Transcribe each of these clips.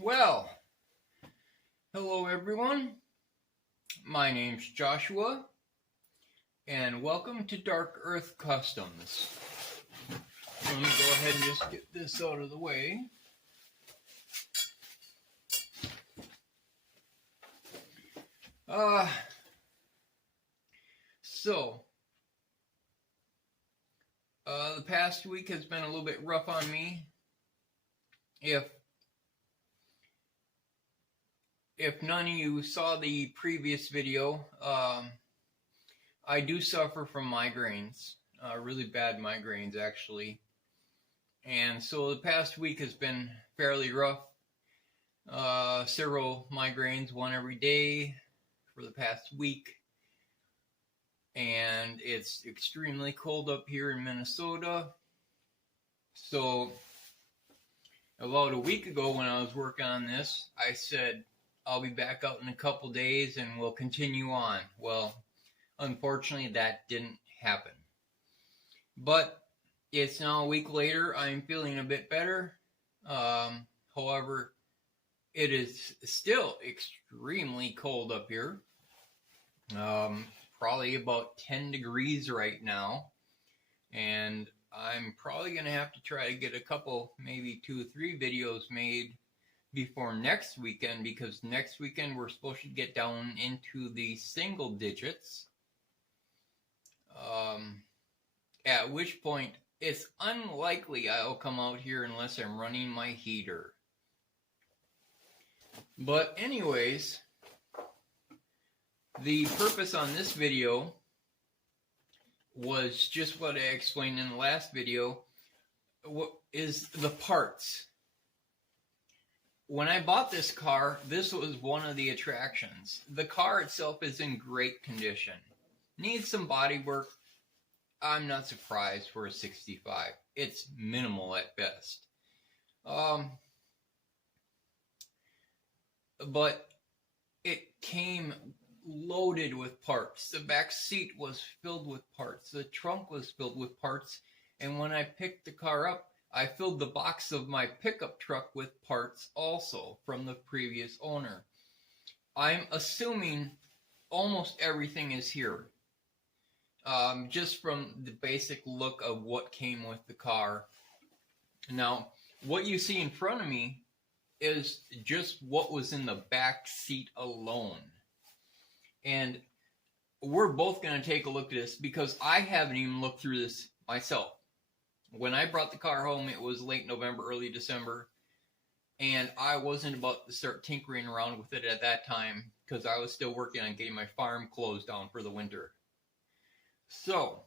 Well, hello everyone. My name's Joshua, and welcome to Dark Earth Customs. Let me go ahead and just get this out of the way. The past week has been a little bit rough on me. If none of you saw the previous video, I do suffer from migraines, really bad migraines actually. And so the past week has been fairly rough. Several migraines, one every day for the past week. And it's extremely cold up here in Minnesota. So about a week ago when I was working on this, I said I'll be back out in a couple days and we'll continue on. Well, unfortunately that didn't happen. But it's now a week later. I'm feeling a bit better. However, it is still extremely cold up here. Probably about 10 degrees right now. And I'm probably going to have to try to get a couple, maybe 2 or 3 videos made before next weekend, because next weekend we're supposed to get down into the single digits. At which point it's unlikely I'll come out here unless I'm running my heater. But anyways, the purpose on this video was just what I explained in the last video. What is the parts? When I bought this car, this was one of the attractions. The car itself is in great condition. Needs some body work. I'm not surprised for a 65. It's minimal at best. But it came loaded with parts. The back seat was filled with parts. The trunk was filled with parts. And when I picked the car up, I filled the box of my pickup truck with parts also from the previous owner. I'm assuming almost everything is here. Just from the basic look of what came with the car. Now, what you see in front of me is just what was in the back seat alone. And we're both going to take a look at this because I haven't even looked through this myself. When I brought the car home, it was late November, early December, and I wasn't about to start tinkering around with it at that time because I was still working on getting my farm closed down for the winter. So,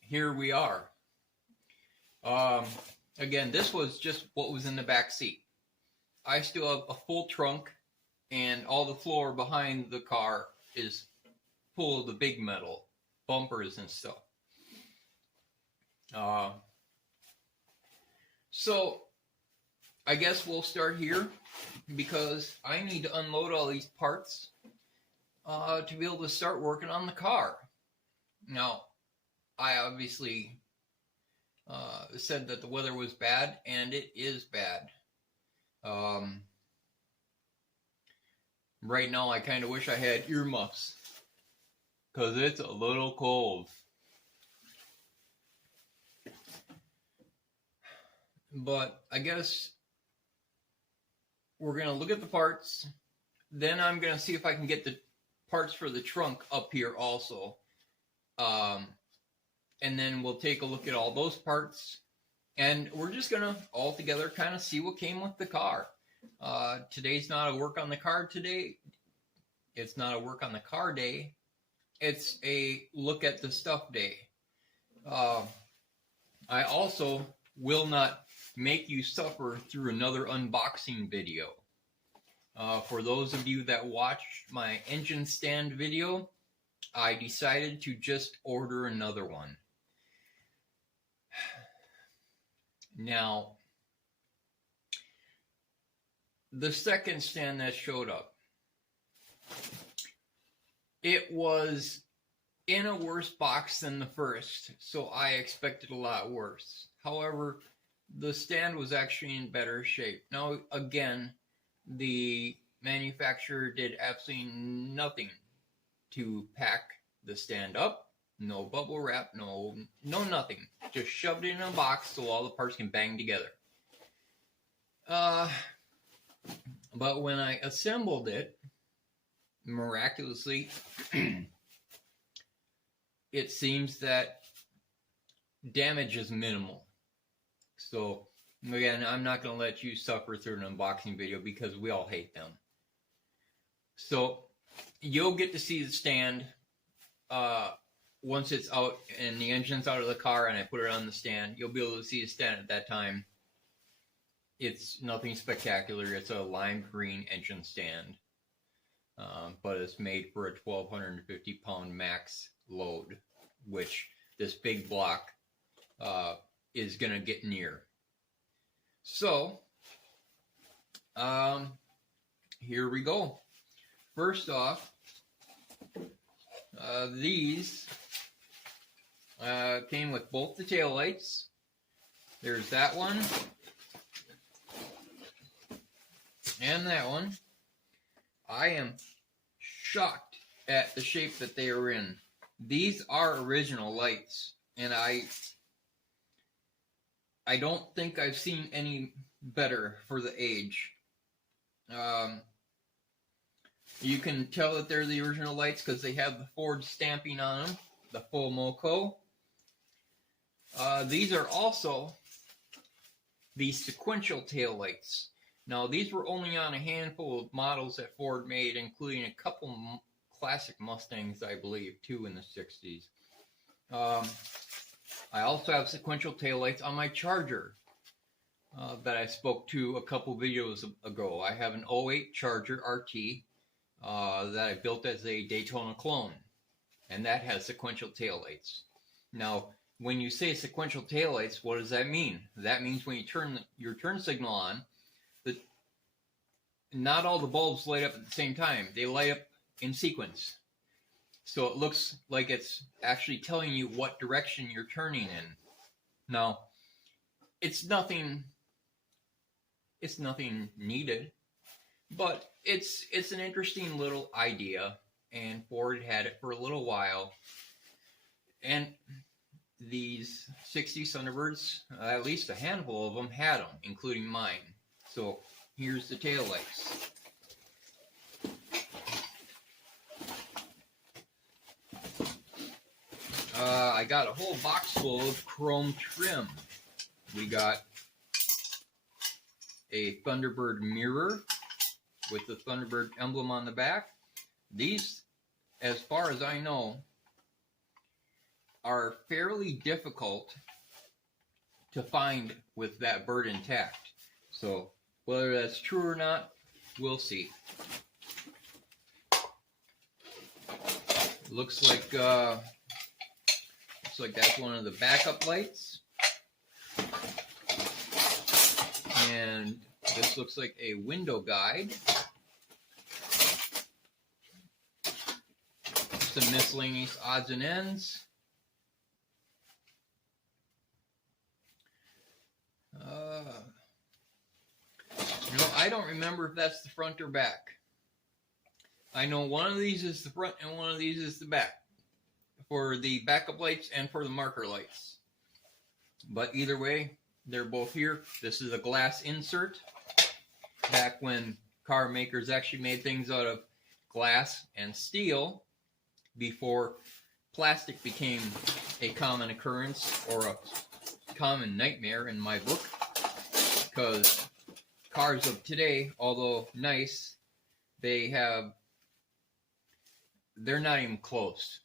here we are. Again, this was just what was in the back seat. I still have a full trunk, and all the floor behind the car is full of the big metal bumpers and stuff. So I guess we'll start here because I need to unload all these parts to be able to start working on the car. Now, I obviously said that the weather was bad, and it is bad. Right now I kind of wish I had earmuffs because it's a little cold. But I guess we're going to look at the parts. Then I'm going to see if I can get the parts for the trunk up here also. And then we'll take a look at all those parts. And we're just going to all together kind of see what came with the car. Today's not a work on the car today. It's not a work on the car day. It's a look at the stuff day. I also will not make you suffer through another unboxing video. For those of you that watched my engine stand video, I decided to just order another one. Now, the second stand that showed up, it was in a worse box than the first, so I expected a lot worse. However, the stand was actually in better shape. Now, again, the manufacturer did absolutely nothing to pack the stand up. No bubble wrap, no nothing. Just shoved it in a box so all the parts can bang together. But when I assembled it, miraculously, it seems that damage is minimal. So, again, I'm not going to let you suffer through an unboxing video because we all hate them. So, you'll get to see the stand once it's out and the engine's out of the car and I put it on the stand. You'll be able to see the stand at that time. It's nothing spectacular. It's a lime green engine stand. But it's made for a 1,250 pound max load, which this big block is going to get near. So, here we go. First off, these came with both the taillights. There's that one and that one. I am shocked at the shape that they are in. These are original lights, and I don't think I've seen any better for the age. You can tell that they're the original lights because they have the Ford stamping on them, the full MOCO. These are also the sequential tail lights. Now, these were only on a handful of models that Ford made, including a couple classic Mustangs, I believe, too, in the 60s. I also have sequential taillights on my Charger that I spoke to a couple videos ago. I have an '08 Charger RT that I built as a Daytona clone, and that has sequential taillights. Now, when you say sequential taillights, what does that mean? That means when you turn your turn signal on, not all the bulbs light up at the same time. They light up in sequence. So it looks like it's actually telling you what direction you're turning in. Now, it's nothing needed, but it's an interesting little idea, and Ford had it for a little while. And these 60 Thunderbirds, at least a handful of them had them, including mine. So here's the taillights. I got a whole box full of chrome trim. We got a Thunderbird mirror with the Thunderbird emblem on the back. These, as far as I know, are fairly difficult to find with that bird intact. So whether that's true or not, we'll see. Looks like that's one of the backup lights. And this looks like a window guide. Some miscellaneous odds and ends. I don't remember if that's the front or back. I know one of these is the front and one of these is the back, for the backup lights and for the marker lights. But either way, they're both here. This is a glass insert. Back when car makers actually made things out of glass and steel, before plastic became a common occurrence or a common nightmare in my book, because cars of today, although nice, they're not even close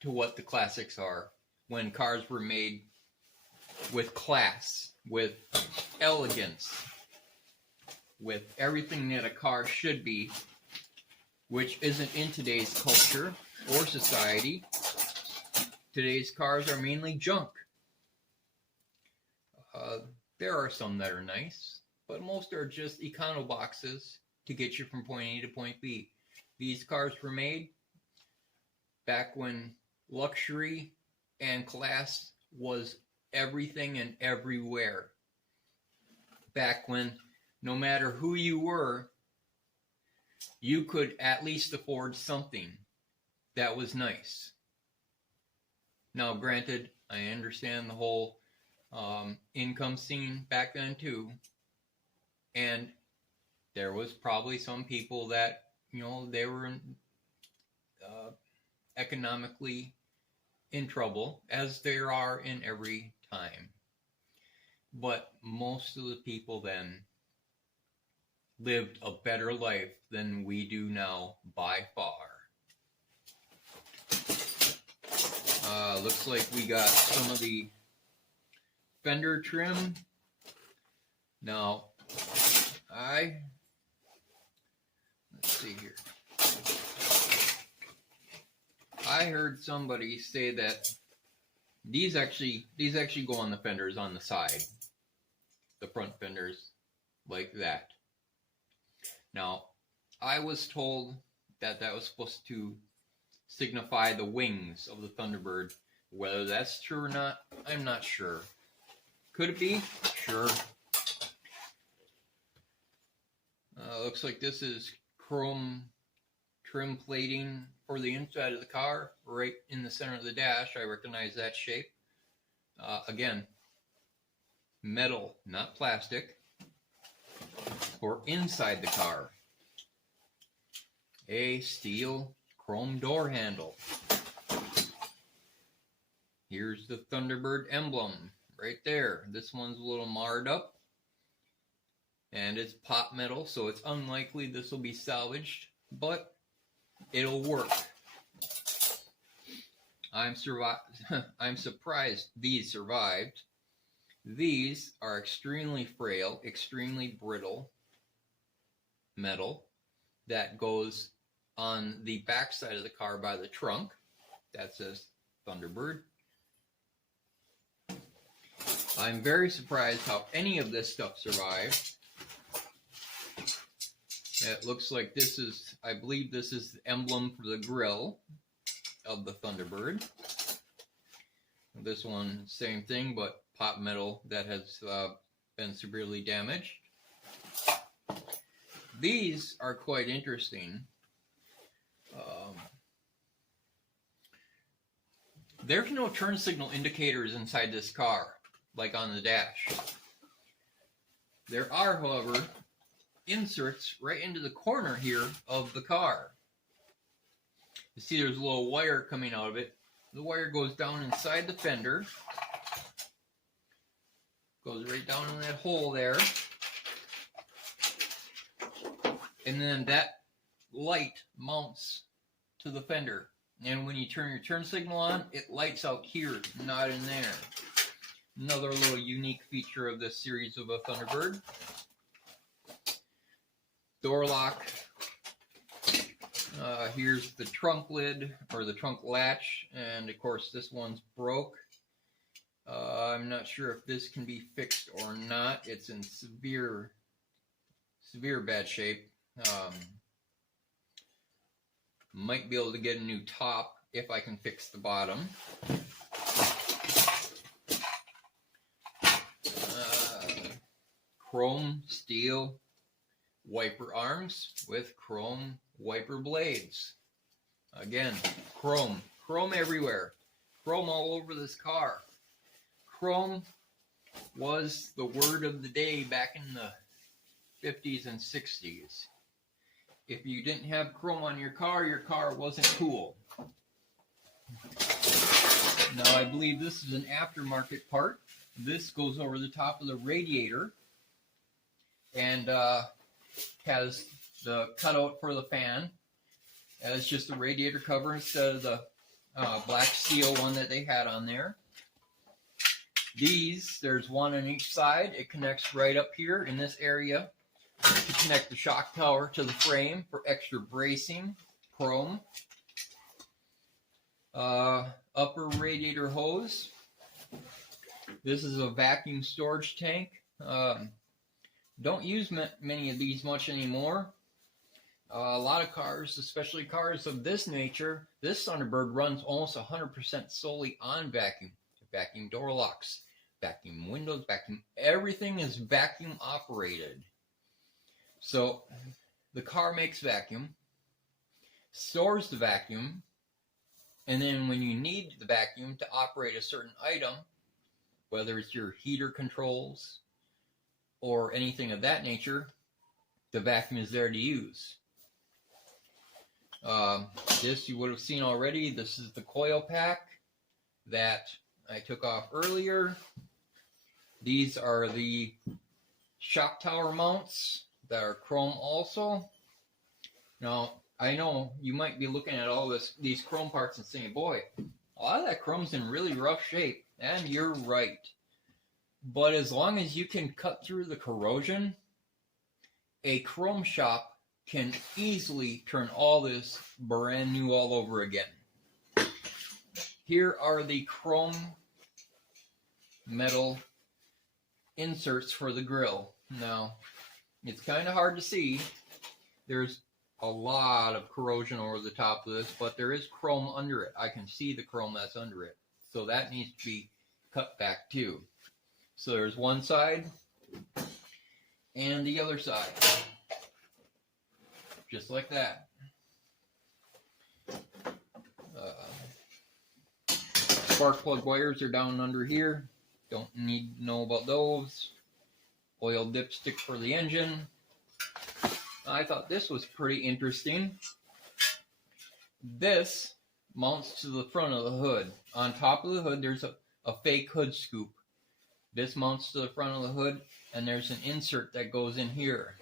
to what the classics are when cars were made with class, with elegance, with everything that a car should be, which isn't in today's culture or society. Today's cars are mainly junk. There are some that are nice, but most are just econo boxes to get you from point A to point B. These cars were made back when luxury and class was everything and everywhere. back when no matter who you were, you could at least afford something that was nice. Now, granted, I understand the whole income scene back then too, and there was probably some people that, they were economically in trouble, as there are in every time. But most of the people then lived a better life than we do now by far. Looks like we got some of the fender trim. Now, let's see here. I heard somebody say that these actually go on the fenders on the side, the front fenders, like that. Now, I was told that was supposed to signify the wings of the Thunderbird. Whether that's true or not, I'm not sure. Could it be? Sure. Looks like this is chrome trim plating for the inside of the car, right in the center of the dash. I recognize that shape. Again, metal, not plastic. For inside the car, a steel chrome door handle. Here's the Thunderbird emblem right there. This one's a little marred up, and it's pot metal, so it's unlikely this will be salvaged, but it'll work. I'm surprised these survived. These are extremely frail, extremely brittle metal that goes on the back side of the car by the trunk. That says Thunderbird. I'm very surprised how any of this stuff survived. It looks like this is, I believe this is the emblem for the grill of the Thunderbird. This one, same thing, but pot metal that has been severely damaged. These are quite interesting. There's no turn signal indicators inside this car, like on the dash. There are, however, inserts right into the corner here of the car. You see there's a little wire coming out of it. The wire goes down inside the fender, goes right down in that hole there, and then that light mounts to the fender. And when you turn your turn signal on, it lights out here, not in there. Another little unique feature of this series of a Thunderbird. Door lock. Here's the trunk lid, or the trunk latch, and of course this one's broke. I'm not sure if this can be fixed or not. It's in severe bad shape. Might be able to get a new top if I can fix the bottom. Chrome steel wiper arms with chrome wiper blades. Again, chrome everywhere. Chrome all over this car. Chrome was the word of the day back in the 50s and 60s. If you didn't have chrome on your car wasn't cool. Now I believe this is an aftermarket part. This goes over the top of the radiator and has the cutout for the fan. It's just a radiator cover instead of the black steel one that they had on there. These, there's one on each side. It connects right up here in this area to connect the shock tower to the frame for extra bracing. Chrome. Upper radiator hose. This is a vacuum storage tank. Don't use many of these much anymore. A lot of cars, especially cars of this nature, this Thunderbird runs almost 100% solely on vacuum. Vacuum door locks, vacuum windows, vacuum, everything is vacuum operated. So the car makes vacuum, stores the vacuum, and then when you need the vacuum to operate a certain item, whether it's your heater controls or anything of that nature, the vacuum is there to use. This you would have seen already. This is the coil pack that I took off earlier. These are the shock tower mounts that are chrome also. Now, I know you might be looking at all these chrome parts and saying, boy, a lot of that chrome's in really rough shape. And you're right. But as long as you can cut through the corrosion, a chrome shop can easily turn all this brand new all over again. Here are the chrome metal inserts for the grill. Now, it's kind of hard to see. There's a lot of corrosion over the top of this, but there is chrome under it. I can see the chrome that's under it. So that needs to be cut back too. So there's one side and the other side. Just like that. Spark plug wires are down under here. Don't need to know about those. Oil dipstick for the engine. I thought this was pretty interesting. This mounts to the front of the hood. On top of the hood, there's a fake hood scoop. This mounts to the front of the hood, and there's an insert that goes in here.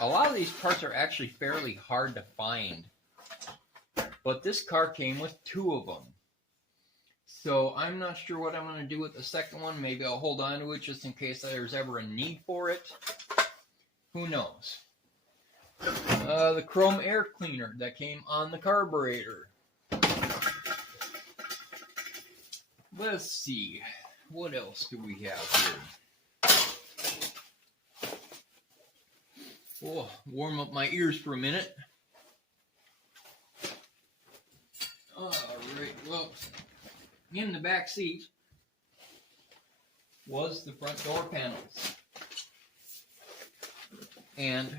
A lot of these parts are actually fairly hard to find. But this car came with 2 of them. So I'm not sure what I'm going to do with the second one. Maybe I'll hold on to it just in case there's ever a need for it. Who knows? The chrome air cleaner that came on the carburetor. Let's see. What else do we have here? Oh, warm up my ears for a minute. Alright, well, in the back seat was the front door panels. And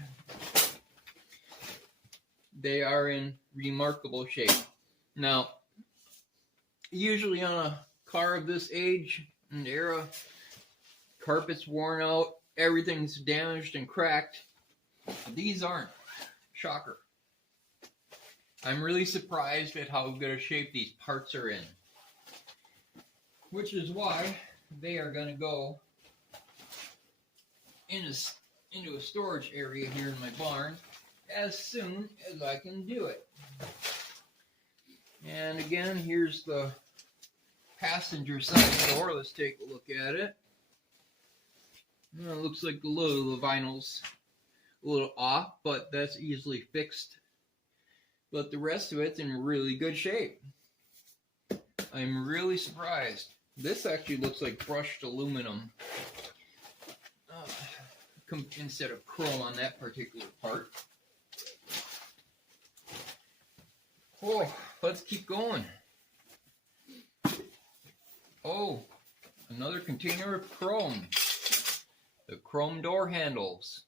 they are in remarkable shape. Now, usually on a car of this age and era, carpet's worn out, everything's damaged and cracked. These aren't. Shocker. I'm really surprised at how good a shape these parts are in. Which is why they are going to go into a storage area here in my barn as soon as I can do it. And again, here's the passenger side door. Let's take a look at it. It looks like a little of the vinyl's a little off, but that's easily fixed. But the rest of it's in really good shape. I'm really surprised. This actually looks like brushed aluminum instead of chrome on that particular part. Oh, let's keep going. Oh, another container of chrome. The chrome door handles.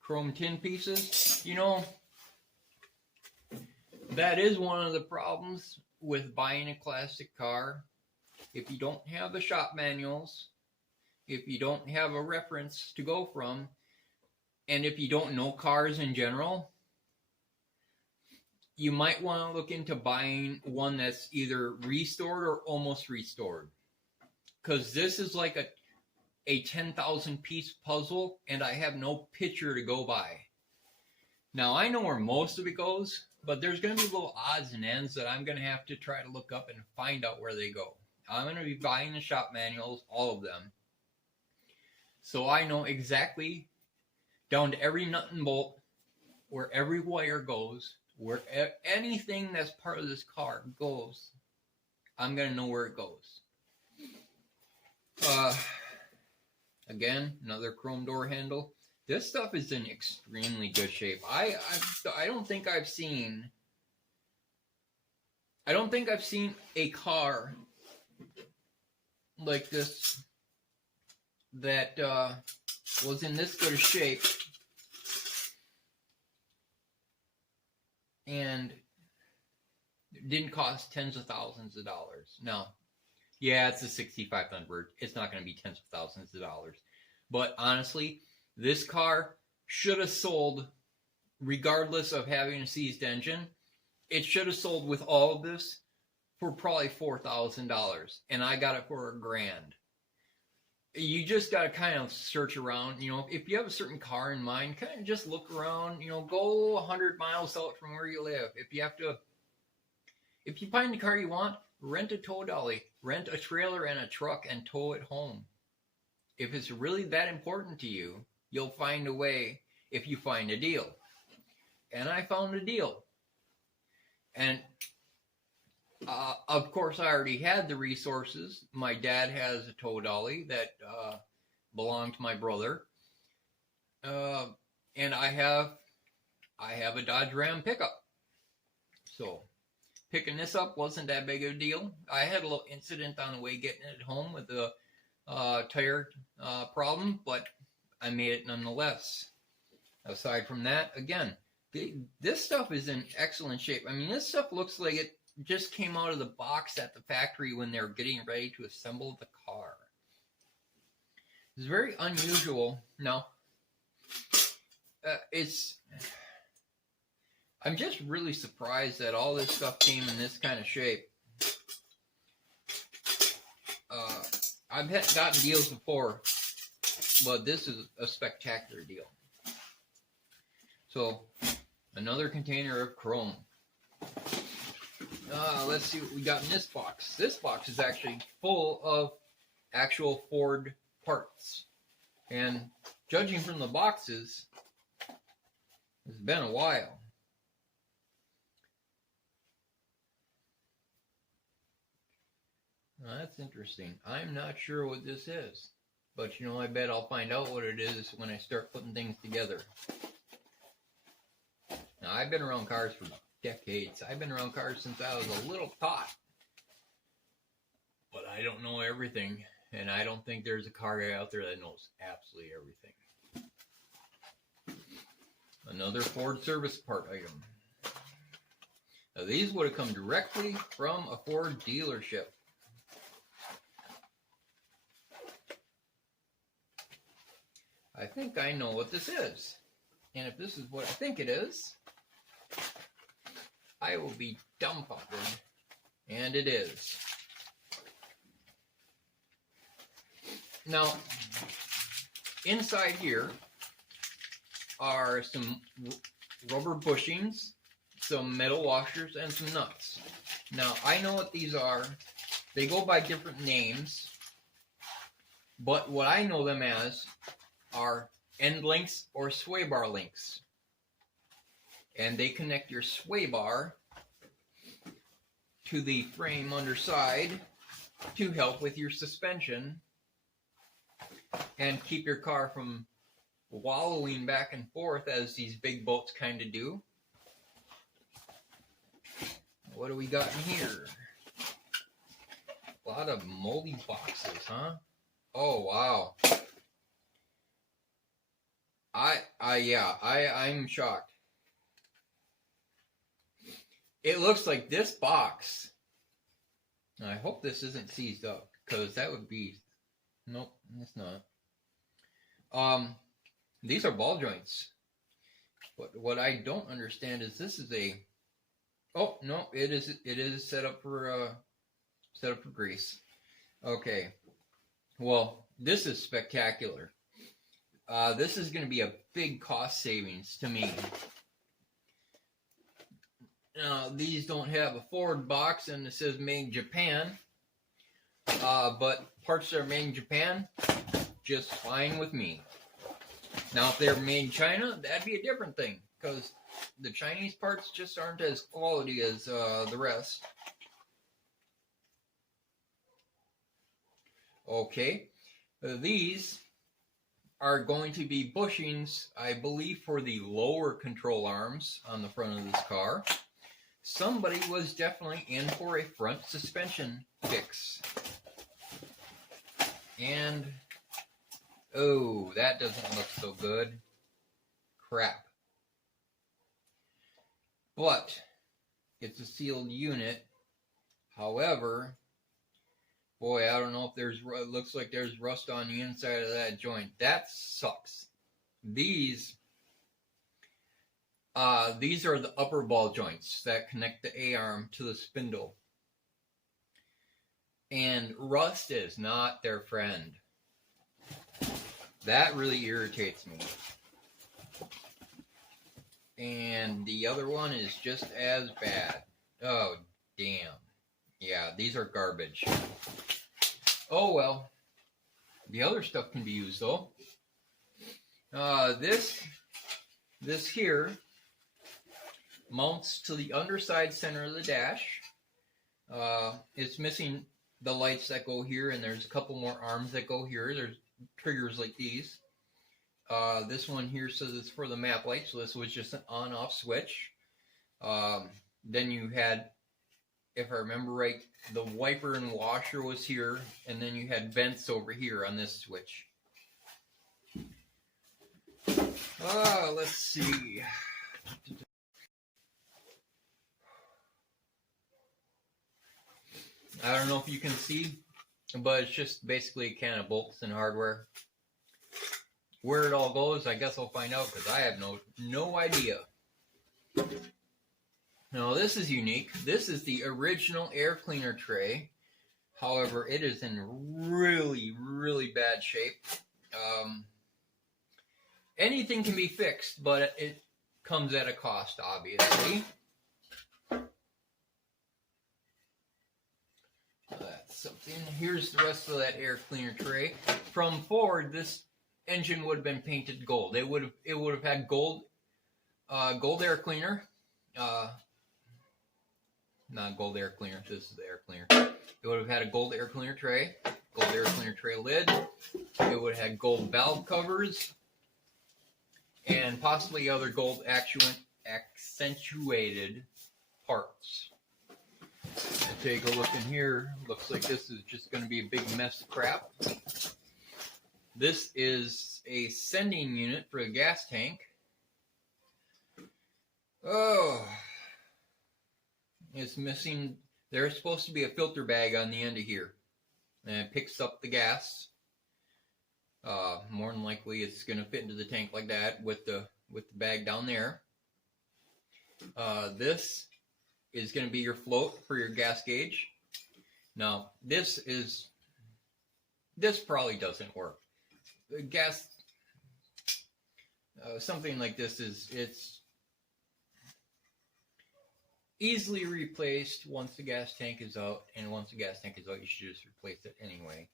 Chrome tin pieces. You know, that is one of the problems with buying a classic car. If you don't have the shop manuals, if you don't have a reference to go from, and if you don't know cars in general, you might want to look into buying one that's either restored or almost restored. Because this is like a 10,000 piece puzzle, and I have no picture to go by. Now, I know where most of it goes, but there's going to be little odds and ends that I'm going to have to try to look up and find out where they go. I'm going to be buying the shop manuals, all of them. So I know exactly, down to every nut and bolt, where every wire goes, where anything that's part of this car goes, I'm going to know where it goes. Again, another chrome door handle. This stuff is in extremely good shape. I don't think I've seen a car like this that was in this good a shape and didn't cost tens of thousands of dollars. No. Yeah, it's a 65 Thunderbird. It's not going to be tens of thousands of dollars. But honestly, this car should have sold, regardless of having a seized engine, it should have sold with all of this for probably $4,000. And I got it for $1,000. You just got to kind of search around. You know, if you have a certain car in mind, kind of just look around. You know, go 100 miles out from where you live. If you find the car you want, rent a tow dolly, rent a trailer and a truck and tow it home. If it's really that important to you, you'll find a way if you find a deal. And I found a deal. And of course, I already had the resources. My dad has a tow dolly that belonged to my brother. And I have a Dodge Ram pickup. So picking this up wasn't that big of a deal. I had a little incident on the way getting it home with the tire problem, but I made it nonetheless. Aside from that, again, this stuff is in excellent shape. I mean, this stuff looks like it just came out of the box at the factory when they were getting ready to assemble the car. It's very unusual. No, I'm just really surprised that all this stuff came in this kind of shape. I've gotten deals before, but this is a spectacular deal. So, another container of chrome. Let's see what we got in this box. This box is actually full of actual Ford parts. And judging from the boxes, it's been a while. Now, that's interesting. I'm not sure what this is. But, you know, I bet I'll find out what it is when I start putting things together. Now, I've been around cars for decades. I've been around cars since I was a little tot. But I don't know everything. And I don't think there's a car guy out there that knows absolutely everything. Another Ford service part item. Now, these would have come directly from a Ford dealership. I think I know what this is. And if this is what I think it is, I will be dumbfounded. And it is. Now, inside here are some rubber bushings, some metal washers, and some nuts. Now, I know what these are. They go by different names. But what I know them as are end links or sway bar links. And they connect your sway bar to the frame underside to help with your suspension and keep your car from wallowing back and forth as these big boats kind of do. What do we got in here? A lot of moldy boxes, huh? Oh, wow. I'm shocked. It looks like this box. I hope this isn't seized up, because that would be... Nope, it's not. These are ball joints. But what I don't understand is this is a... Oh, no, it is set up for grease. Okay. Well, this is spectacular. This is going to be a big cost savings to me. Now, these don't have a Ford box and it says made in Japan. But parts that are made in Japan, just fine with me. Now, if they're made in China, that'd be a different thing. Because the Chinese parts just aren't as quality as the rest. Okay. These are going to be bushings, I believe, for the lower control arms on the front of this car. Somebody was definitely in for a front suspension fix. And, oh, that doesn't look so good. Crap. But it's a sealed unit. However, boy, I don't know if it looks like there's rust on the inside of that joint. That sucks. These are the upper ball joints that connect the A-arm to the spindle. And rust is not their friend. That really irritates me. And the other one is just as bad. Oh, damn. Yeah, these are garbage. Oh, well. The other stuff can be used, though. This here mounts to the underside center of the dash. It's missing the lights that go here, and there's a couple more arms that go here. There's triggers like these. This one here says it's for the map light, so this was just an on-off switch. Then you had, if I remember right, the wiper and washer was here, and then you had vents over here on this switch. Let's see. I don't know if you can see, but it's just basically a can of bolts and hardware. Where it all goes, I guess I'll find out, because I have no idea. Now, this is unique. This is the original air cleaner tray. However, it is in really, really bad shape. Anything can be fixed, but it comes at a cost, obviously. That's something. Here's the rest of that air cleaner tray. From Ford, this engine would have been painted gold. It would have had gold air cleaner. Not gold air cleaner. This is the air cleaner. It would have had a gold air cleaner tray, gold air cleaner tray lid. It would have had gold valve covers, and possibly other gold accentuated parts. Take a look in here. Looks like this is just going to be a big mess of crap. This is a sending unit for the gas tank. Oh, it's missing. There's supposed to be a filter bag on the end of here, and it picks up the gas. More than likely, it's going to fit into the tank like that with the bag down there. This is going to be your float for your gas gauge. Now, this probably doesn't work. Gas, something like this it's easily replaced once the gas tank is out, and once the gas tank is out, you should just replace it anyway.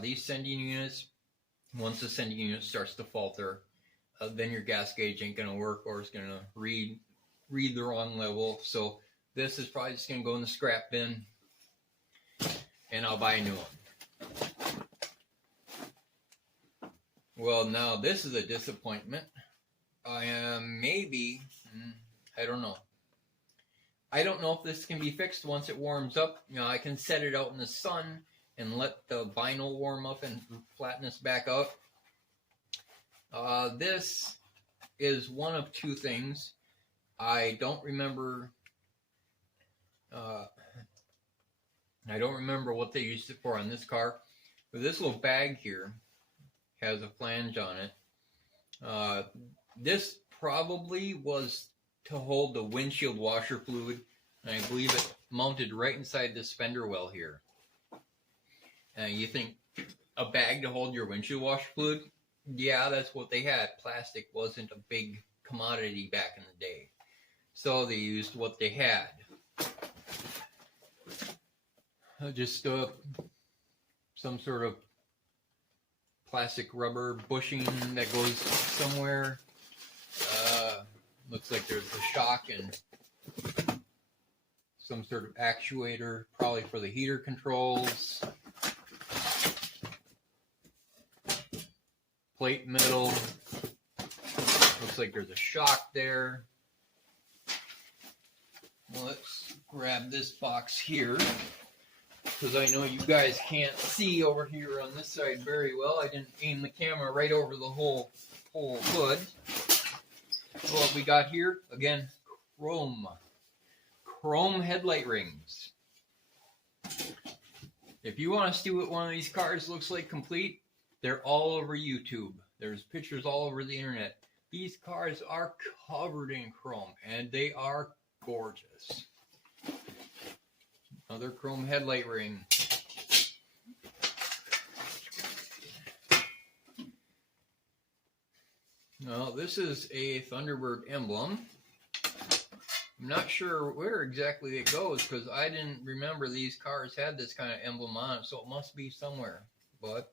These sending units, once the sending unit starts to falter, then your gas gauge ain't going to work, or it's going to read the wrong level. So this is probably just going to go in the scrap bin, and I'll buy a new one. Well, now this is a disappointment. Maybe, I don't know. I don't know if this can be fixed once it warms up. You know, I can set it out in the sun and let the vinyl warm up and flatten this back out. This is one of two things. I don't remember what they used it for on this car. But this little bag here has a flange on it. This probably was to hold the windshield washer fluid, and I believe it mounted right inside this fender well here. You think a bag to hold your windshield washer fluid? Yeah, that's what they had. Plastic wasn't a big commodity back in the day, so they used what they had. Just some sort of plastic rubber bushing that goes somewhere. Looks like there's a shock and some sort of actuator, probably for the heater controls. plate middle. Looks like there's a shock there. Well, let's grab this box here, because I know you guys can't see over here on this side very well. I didn't aim the camera right over the whole hood. So what we got here, again, chrome headlight rings. If you want to see what one of these cars looks like complete, they're all over YouTube. There's pictures all over the internet. These cars are covered in chrome, and they are gorgeous. Another chrome headlight ring. Well, this is a Thunderbird emblem. I'm not sure where exactly it goes, because I didn't remember these cars had this kind of emblem on it, so it must be somewhere. But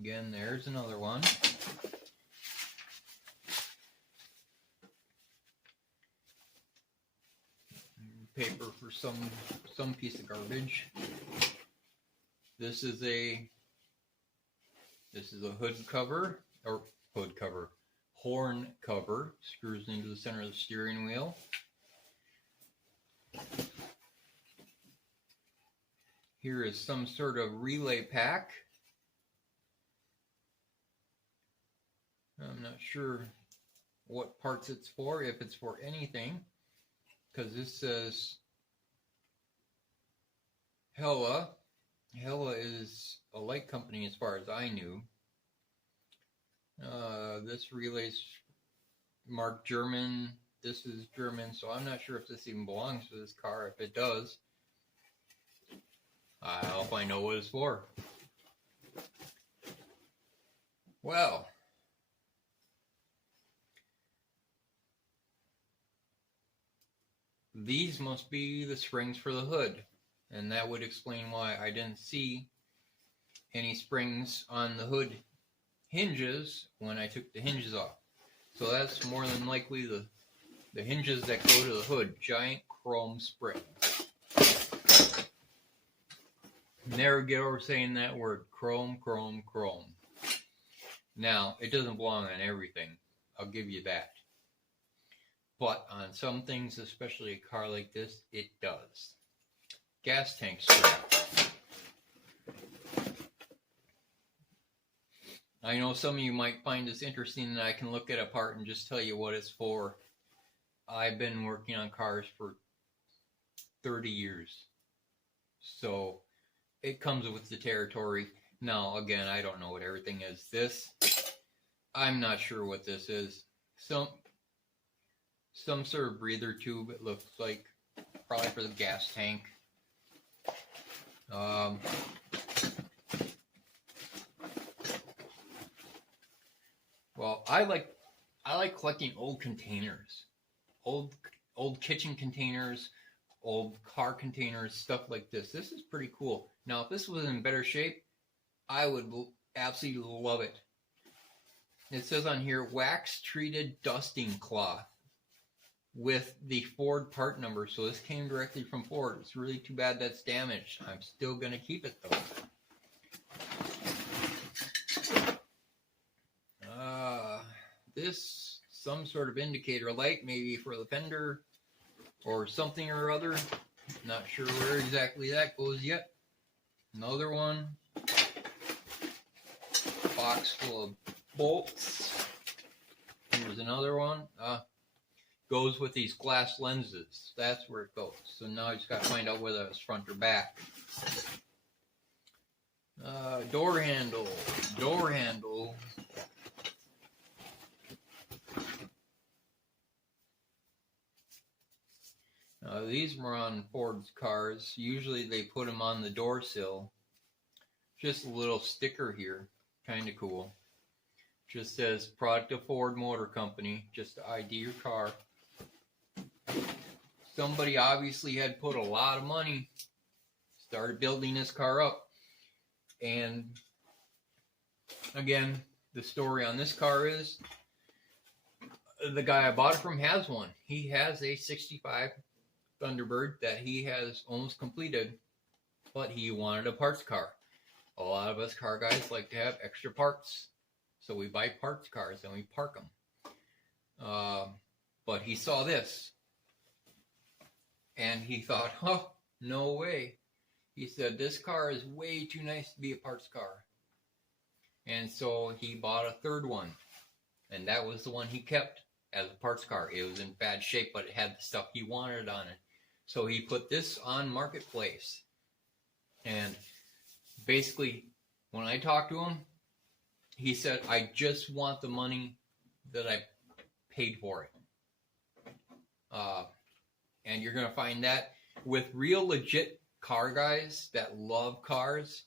again, there's another one. Paper for some piece of garbage. This is a hood cover, or hood cover, horn cover. Screws into the center of the steering wheel. Here is some sort of relay pack. I'm not sure what parts it's for, if it's for anything, because this says Hella. Hella is a light company as far as I knew. This relay's marked German. This is German, so I'm not sure if this even belongs to this car. If it does, I hope I know what it's for. Well, these must be the springs for the hood, and that would explain why I didn't see any springs on the hood hinges when I took the hinges off. So that's more than likely the hinges that go to the hood. Giant chrome springs. Never get over saying that word. Chrome, chrome, chrome. Now, it doesn't belong on everything. I'll give you that. But on some things, especially a car like this, it does. Gas tank strap. I know some of you might find this interesting that I can look it apart and just tell you what it's for. I've been working on cars for 30 years. So it comes with the territory. Now, again, I don't know what everything is. This, I'm not sure what this is. Some sort of breather tube, it looks like. Probably for the gas tank. Well, I like collecting old containers. Old kitchen containers, old car containers, stuff like this. This is pretty cool. Now, if this was in better shape, I would absolutely love it. It says on here, wax treated dusting cloth with the Ford part number. So this came directly from Ford. It's really too bad that's damaged. I'm still going to keep it though. This, some sort of indicator light, maybe for the fender or something or other. Not sure where exactly that goes yet. Another one. Box full of bolts. Here's another one. Goes with these glass lenses. That's where it goes. So now I just got to find out whether it's front or back. Door handle. Door handle. These were on Ford's cars. Usually they put them on the door sill. Just a little sticker here. Kind of cool. Just says product of Ford Motor Company. Just to ID your car. Somebody obviously had put a lot of money. Started building this car up. And again, the story on this car is the guy I bought it from has one. He has a 65 Thunderbird that he has almost completed, but he wanted a parts car. A lot of us car guys like to have extra parts. So we buy parts cars and we park them. But he saw this and he thought, oh, no way. He said, this car is way too nice to be a parts car. And so he bought a third one. And that was the one he kept as a parts car. It was in bad shape, but it had the stuff he wanted on it. So he put this on Marketplace. And basically, when I talked to him, he said, I just want the money that I paid for it. And you're going to find that with real legit car guys that love cars.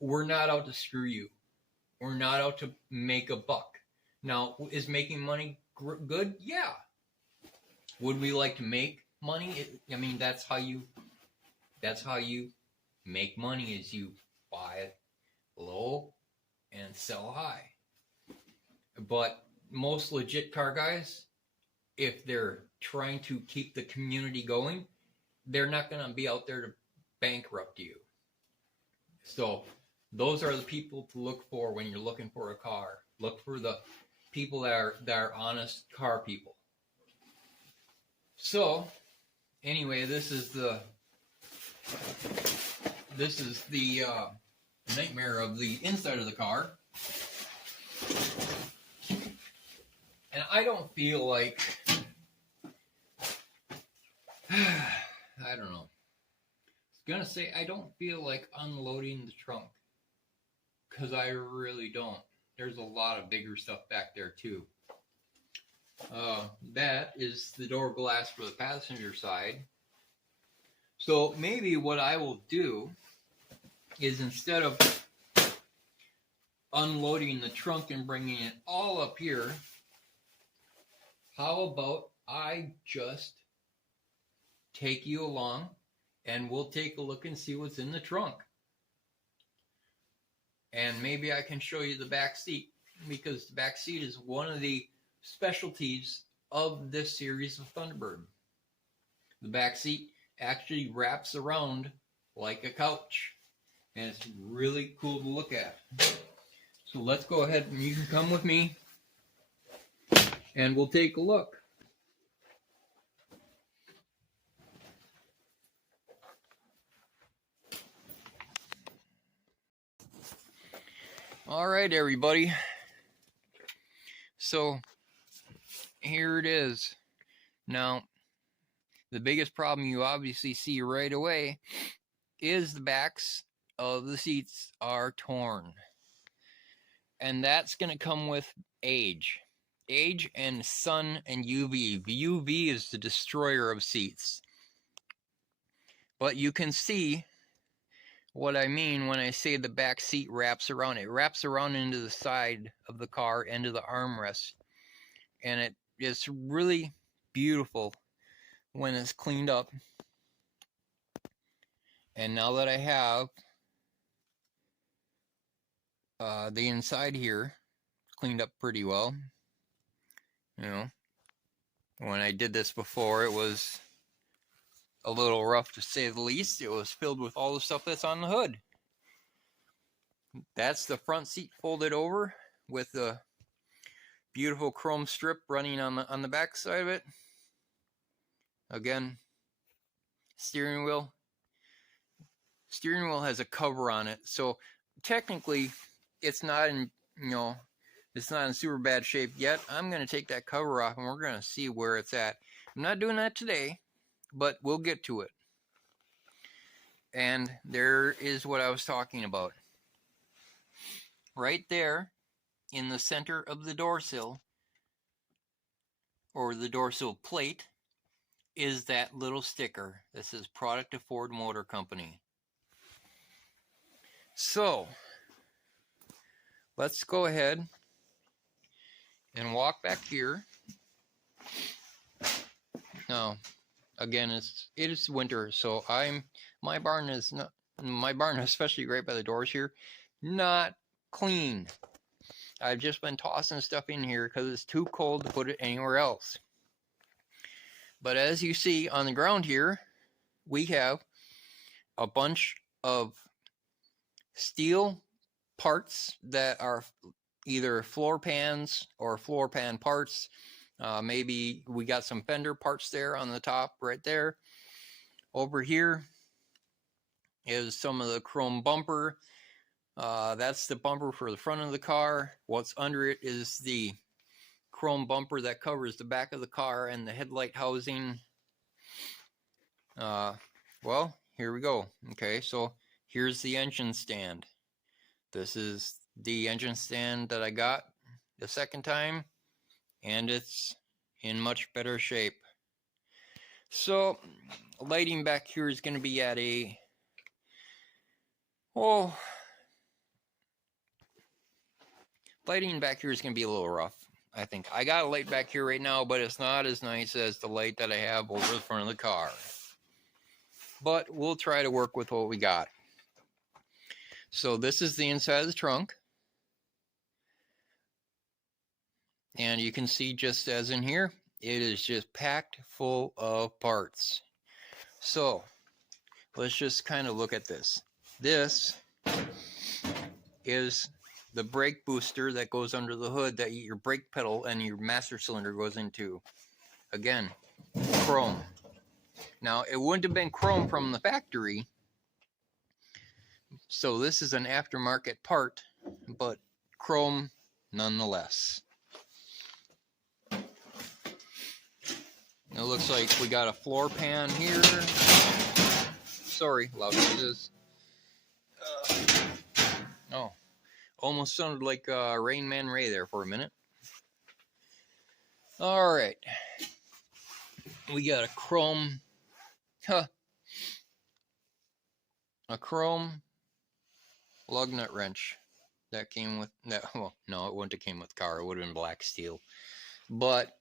We're not out to screw you. We're not out to make a buck. Now, is making money good? Yeah. Would we like to make money? I mean, that's how you make money, is you buy it low and sell high. But most legit car guys, if they're trying to keep the community going, they're not going to be out there to bankrupt you. So those are the people to look for when you're looking for a car. Look for the people that are honest car people. So anyway, this is the nightmare of the inside of the car. And I don't feel like, I don't know. I was going to say, I don't feel like unloading the trunk. Because I really don't. There's a lot of bigger stuff back there too. That is the door glass for the passenger side. So maybe what I will do is, instead of unloading the trunk and bringing it all up here, how about I just take you along and we'll take a look and see what's in the trunk. And maybe I can show you the back seat, because the back seat is one of the specialties of this series of Thunderbird. The back seat actually wraps around like a couch, and it's really cool to look at. So let's go ahead and you can come with me and we'll take a look. All right, everybody. So here it is. Now, the biggest problem you obviously see right away is the backs of the seats are torn. And that's going to come with age. Age and sun and UV. UV is the destroyer of seats. But you can see what I mean when I say the back seat wraps around. It wraps around into the side of the car, into the armrest. And it is really beautiful when it's cleaned up. And now that I have the inside here cleaned up pretty well, you know, when I did this before, it was a little rough to say the least. It was filled with all the stuff that's on the hood. That's the front seat folded over with the beautiful chrome strip running on the back side of it. Again, steering wheel has a cover on it, so technically it's not in, it's not in super bad shape yet. I'm going to take that cover off and we're going to see where it's at. I'm not doing that today, but we'll get to it. And there is what I was talking about. Right there in the center of the door sill, or the door sill plate, is that little sticker that says product of Ford Motor Company. So let's go ahead and walk back here. Now, again, it is winter, so my barn, especially right by the doors here, not clean. I've just been tossing stuff in here because it's too cold to put it anywhere else. But as you see on the ground here, we have a bunch of steel parts that are either floor pans or floor pan parts. Maybe we got some fender parts there on the top right there. Over here is some of the chrome bumper. That's the bumper for the front of the car. What's under it is the chrome bumper that covers the back of the car and the headlight housing. Well, here we go. Okay, so here's the engine stand. This is the engine stand that I got the second time, and it's in much better shape. So lighting back here is going to be at a, lighting back here is going to be a little rough, I think. I got a light back here right now, but it's not as nice as the light that I have over the front of the car. But we'll try to work with what we got. So this is the inside of the trunk. And you can see, just as in here, it is just packed full of parts. So let's just kind of look at this. This is the brake booster that goes under the hood that your brake pedal and your master cylinder goes into. Again, chrome. Now, it wouldn't have been chrome from the factory, so this is an aftermarket part, but chrome nonetheless. It looks like we got a floor pan here. Sorry, loud noises. Oh, almost sounded like Rain Man Ray there for a minute. All right. We got a chrome, a chrome lug nut wrench that came with that. Well, no, it wouldn't have came with the car. It would have been black steel, but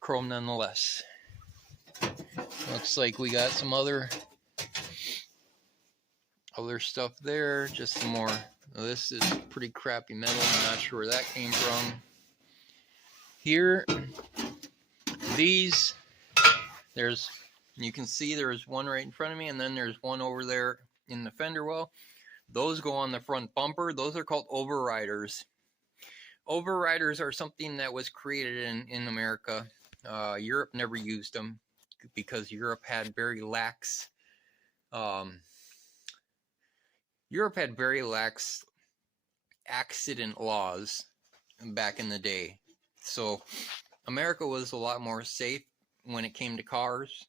chrome nonetheless. Looks like we got some other stuff there. Just some more. This is pretty crappy metal. I'm not sure where that came from. Here, these, you can see there's one right in front of me, and then there's one over there in the fender well. Those go on the front bumper. Those are called overriders. Overriders are something that was created in America. Europe never used them because Europe had very lax accident laws back in the day. So America was a lot more safe when it came to cars.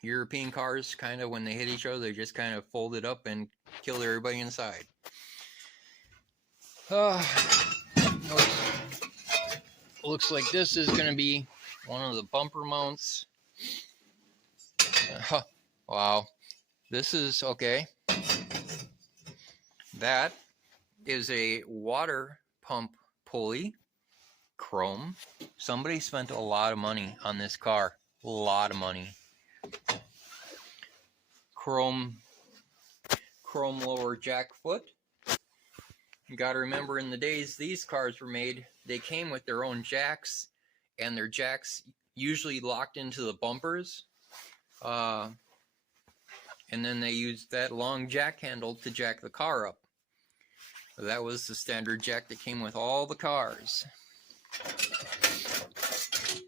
European cars, kind of, when they hit each other, they just kind of folded up and killed everybody inside. Looks like this is going to be one of the bumper mounts. Wow. This is, okay. That is a water pump pulley, chrome. Somebody spent a lot of money on this car. A lot of money. Chrome lower jack foot. You got to remember, in the days these cars were made, they came with their own jacks, and their jacks usually locked into the bumpers. And then they used that long jack handle to jack the car up. So that was the standard jack that came with all the cars.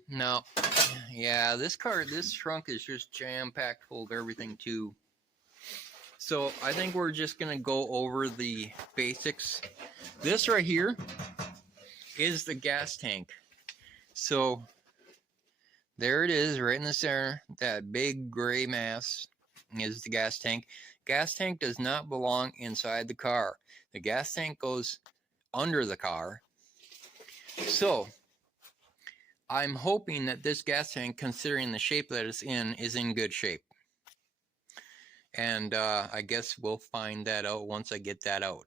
Now, yeah, this trunk is just jam-packed full of everything too. So I think we're just going to go over the basics. This right here is the gas tank. So there it is right in the center. That big gray mass is the gas tank. Gas tank does not belong inside the car. The gas tank goes under the car. So I'm hoping that this gas tank, considering the shape that it's in, is in good shape. And I guess we'll find that out once I get that out.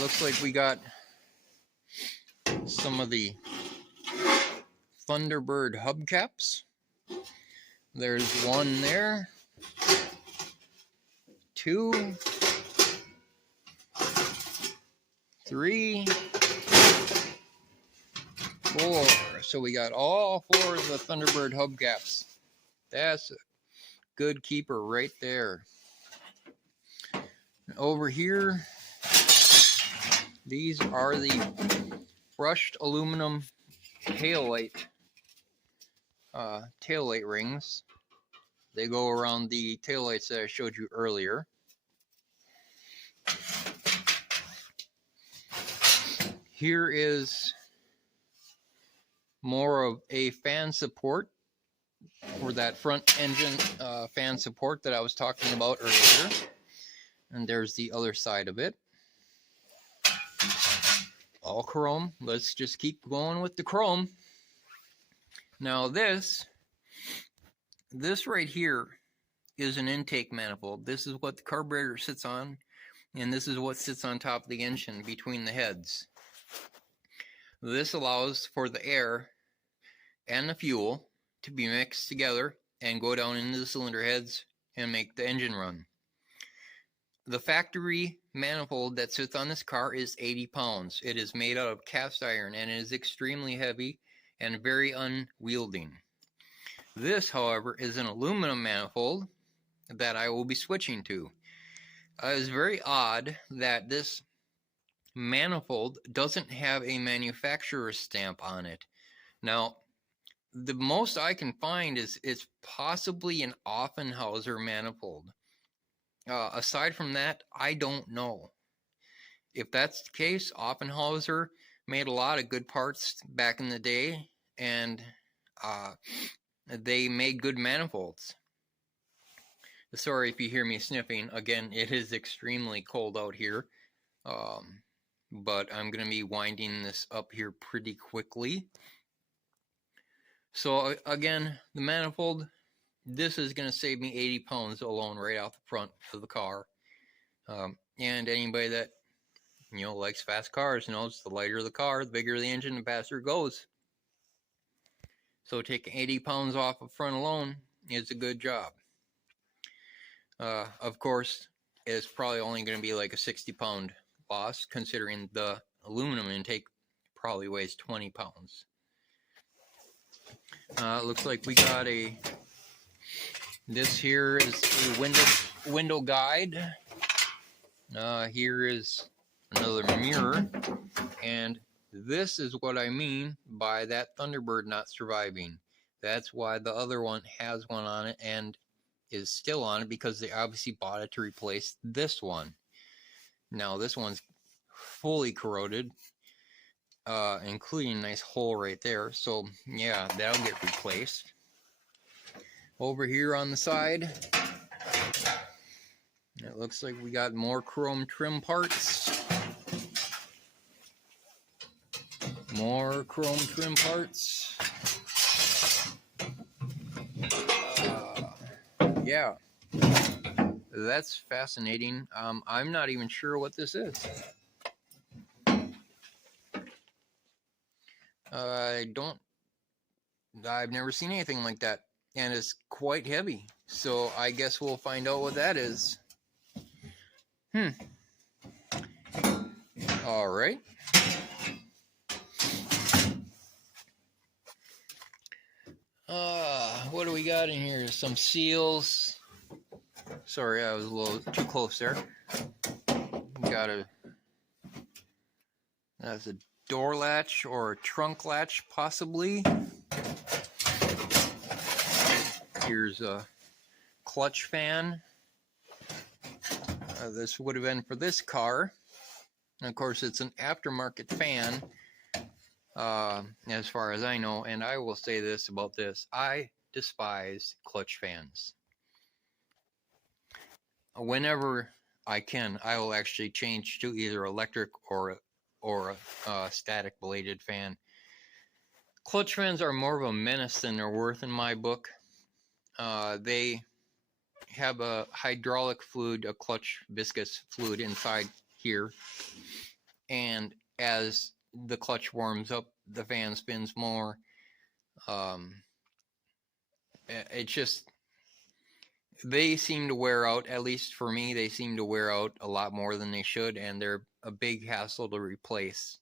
Looks like we got some of the Thunderbird hubcaps. There's one there. 2, 3, 4. So we got all 4 of the Thunderbird hubcaps. That's a good keeper right there. over here, these are the brushed aluminum taillight rings. They go around the taillights that I showed you earlier. Here is more of a fan support for that front engine fan support that I was talking about earlier. And there's the other side of it. All chrome. Let's just keep going with the chrome. Now this right here is an intake manifold. This is what the carburetor sits on, and this is what sits on top of the engine between the heads. This allows for the air and the fuel to be mixed together and go down into the cylinder heads and make the engine run. The factory manifold that sits on this car is 80 pounds. It is made out of cast iron and it is extremely heavy and very unwieldy. This, however, is an aluminum manifold that I will be switching to. It's very odd that this manifold doesn't have a manufacturer's stamp on it. Now, the most I can find is it's possibly an Offenhauser manifold. Aside from that, I don't know. If that's the case, Offenhauser made a lot of good parts back in the day, and they made good manifolds. Sorry if you hear me sniffing. Again, it is extremely cold out here, but I'm going to be winding this up here pretty quickly. So again, the manifold, this is going to save me 80 pounds alone right out the front for the car. And anybody that likes fast cars knows the lighter the car, the bigger the engine, the faster it goes. So taking 80 pounds off of front alone is a good job. Of course, it's probably only going to be like a 60-pound loss, considering the aluminum intake probably weighs 20 pounds. Looks like we got this here is a window guide. Here is another mirror, and this is what I mean by that Thunderbird not surviving. That's why the other one has one on it and is still on it, because they obviously bought it to replace this one. Now this one's fully corroded, including a nice hole right there. So yeah, that'll get replaced. Over here on the side, it looks like we got more chrome trim parts. More chrome trim parts. Yeah, that's fascinating. I'm not even sure what this is. I've never seen anything like that, and it's quite heavy. So I guess we'll find out what that is. All right. What do we got in here? Some seals. Sorry, I was a little too close there. That's a door latch or a trunk latch, possibly. Here's a clutch fan. This would have been for this car. And of course, it's an aftermarket fan, as far as I know. And I will say this about this: I despise clutch fans. Whenever I can, I will actually change to either electric or a static bladed fan. Clutch fans are more of a menace than they're worth in my book. They have a hydraulic fluid, a clutch viscous fluid inside here, and as the clutch warms up, the fan spins more. They seem to wear out. At least for me, they seem to wear out a lot more than they should, and they're a big hassle to replace.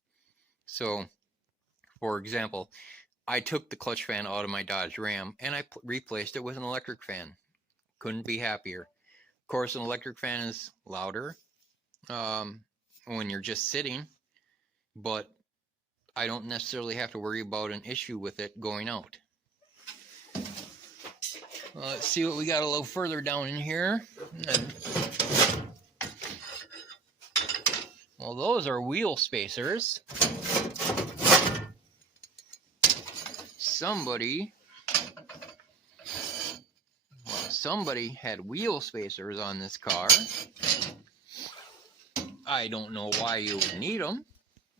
So, for example, I took the clutch fan out of my Dodge Ram and I replaced it with an electric fan. Couldn't be happier. Of course, an electric fan is louder, when you're just sitting, but I don't necessarily have to worry about an issue with it going out. Let's see what we got a little further down in here. Well, those are wheel spacers. Somebody had wheel spacers on this car. I don't know why you would need them,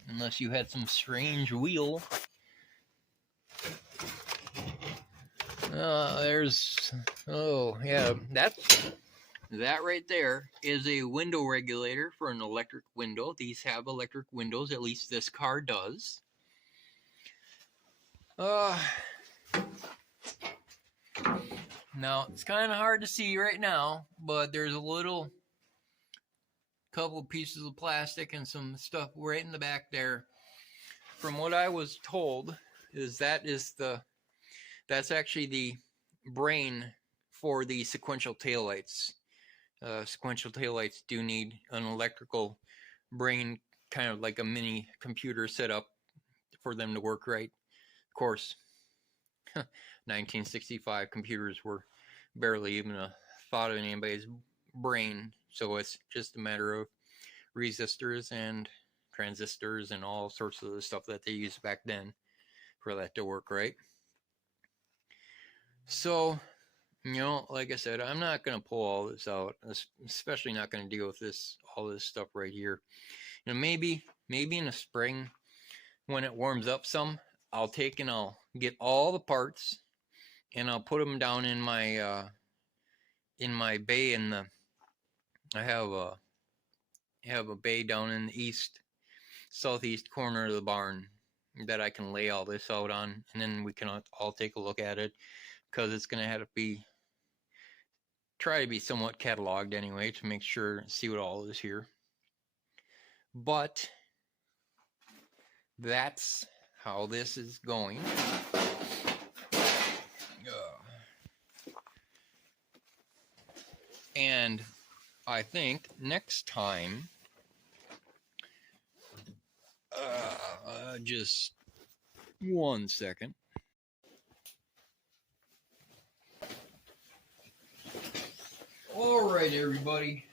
unless you had some strange wheel. Oh yeah, that right there is a window regulator for an electric window. These have electric windows, at least this car does. Now, it's kind of hard to see right now, but there's a little couple of pieces of plastic and some stuff right in the back there. From what I was told, that's actually the brain for the sequential taillights. Sequential taillights do need an electrical brain, kind of like a mini computer set up for them to work right. Of course, 1965 computers were barely even a thought of anybody's brain, so it's just a matter of resistors and transistors and all sorts of the stuff that they used back then for that to work right. So, like I said, I'm not going to pull all this out, especially not going to deal with all this stuff right here. Maybe in the spring when it warms up some, I'll get all the parts and I'll put them down in my bay I have a bay down in the southeast corner of the barn that I can lay all this out on, and then we can all take a look at it, because it's going to have to try to be somewhat cataloged anyway to make sure, see what all is here. But that's how this is going. And I think next time, just 1 second. All right, everybody.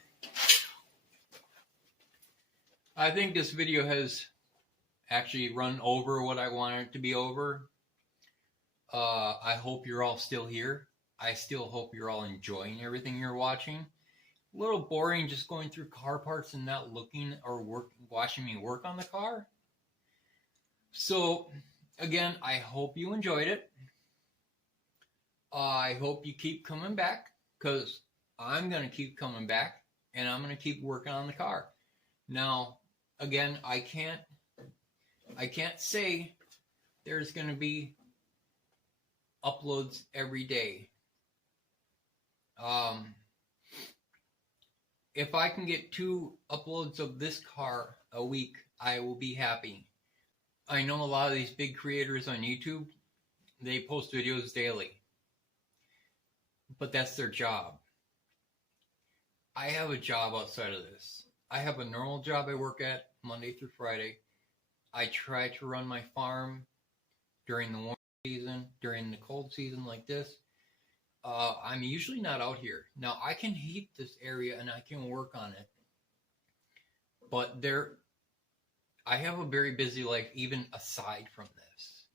I think this video has actually run over what I wanted it to be over. I hope you're all still here. I still hope you're all enjoying everything you're watching. A little boring just going through car parts and not looking or watching me work on the car. So, again, I hope you enjoyed it. I hope you keep coming back, because I'm going to keep coming back and I'm going to keep working on the car. Now, again, I can't say there's going to be uploads every day. If I can get 2 uploads of this car a week, I will be happy. I know a lot of these big creators on YouTube, they post videos daily, but that's their job. I have a job outside of this. I have a normal job I work at Monday through Friday. I try to run my farm during the warm season, during the cold season like this. I'm usually not out here. Now, I can heat this area and I can work on it. But I have a very busy life even aside from this.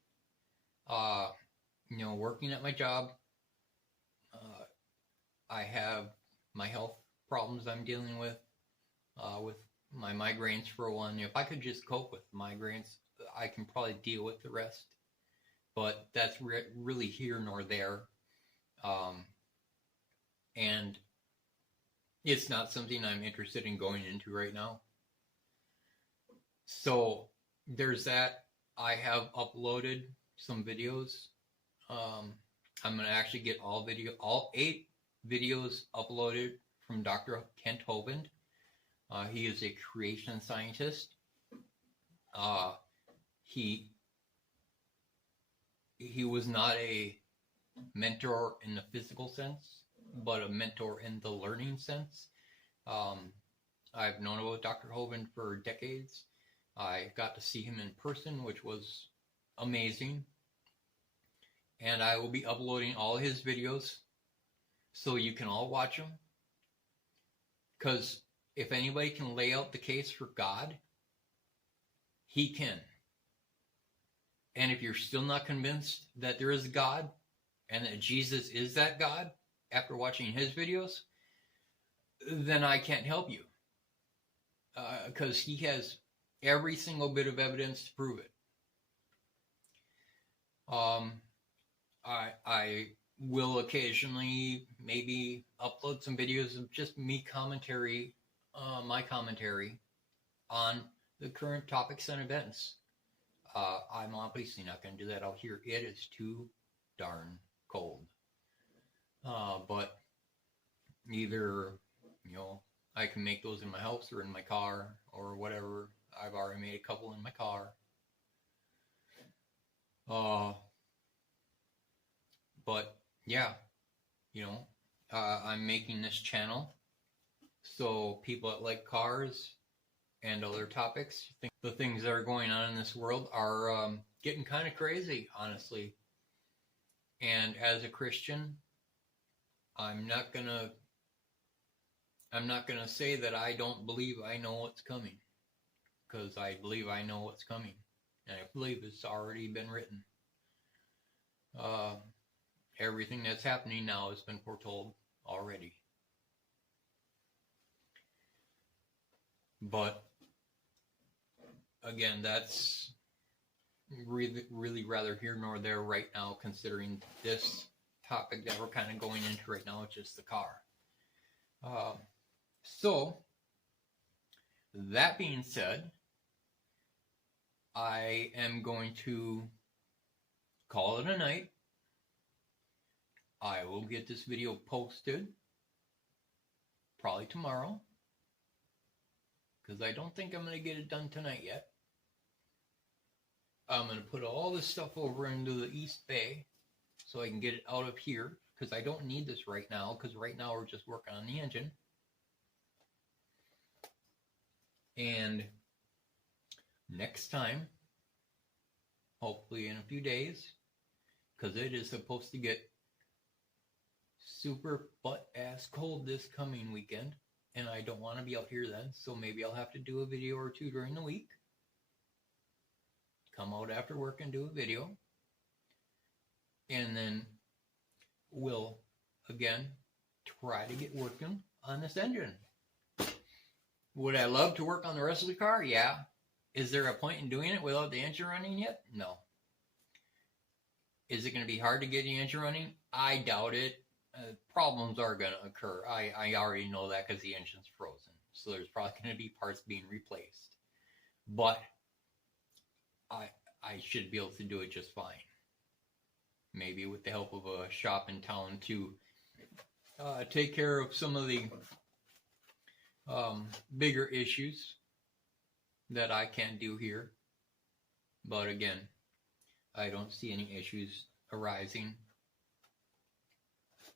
Working at my job, I have my health problems I'm dealing with my migraines for one. If I could just cope with migraines, I can probably deal with the rest. But that's really here nor there. And it's not something I'm interested in going into right now. So there's that. I have uploaded some videos. I'm going to actually get all 8 videos uploaded from Dr. Kent Hovind. He is a creation scientist. He was not a mentor in the physical sense, but a mentor in the learning sense. I've known about Dr. Hovind for decades. I got to see him in person, which was amazing. And I will be uploading all his videos so you can all watch them. Because if anybody can lay out the case for God, he can. And if you're still not convinced that there is a God and that Jesus is that God after watching his videos, then I can't help you. Because he has every single bit of evidence to prove it. I will occasionally maybe upload some videos of just me commentary, my commentary on the current topics and events. I'm obviously not going to do that out here. It is too darn cold. But either, I can make those in my house or in my car or whatever. I've already made a couple in my car. But yeah, I'm making this channel so people that like cars and other topics think the things that are going on in this world are getting kind of crazy, honestly. And as a Christian, I'm not gonna say that I don't believe I know what's coming, because I believe I know what's coming, and I believe it's already been written. Everything that's happening now has been foretold already. But again, that's really rather here nor there right now, considering this topic that we're kind of going into right now, just the car. So that being said, I am going to call it a night. I will get this video posted probably tomorrow, because I don't think I'm going to get it done tonight yet. I'm going to put all this stuff over into the East Bay so I can get it out of here, because I don't need this right now, because right now we're just working on the engine. And next time, hopefully in a few days, because it is supposed to get super butt-ass cold this coming weekend, and I don't want to be out here then, so maybe I'll have to do a video or two during the week. Come out after work and do a video. And then we'll, again, try to get working on this engine. Would I love to work on the rest of the car? Yeah. Is there a point in doing it without the engine running yet? No. Is it going to be hard to get the engine running? I doubt it. Problems are going to occur. I already know that because the engine's frozen. So there's probably going to be parts being replaced. But I should be able to do it just fine. Maybe with the help of a shop in town to take care of some of the bigger issues that I can't do here. But again, I don't see any issues arising.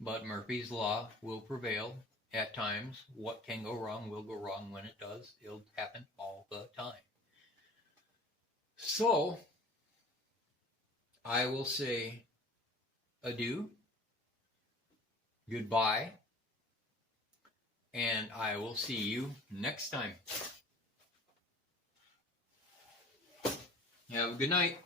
But Murphy's Law will prevail at times. What can go wrong will go wrong. When it does, it'll happen all the time. So, I will say adieu, goodbye, and I will see you next time. Have a good night.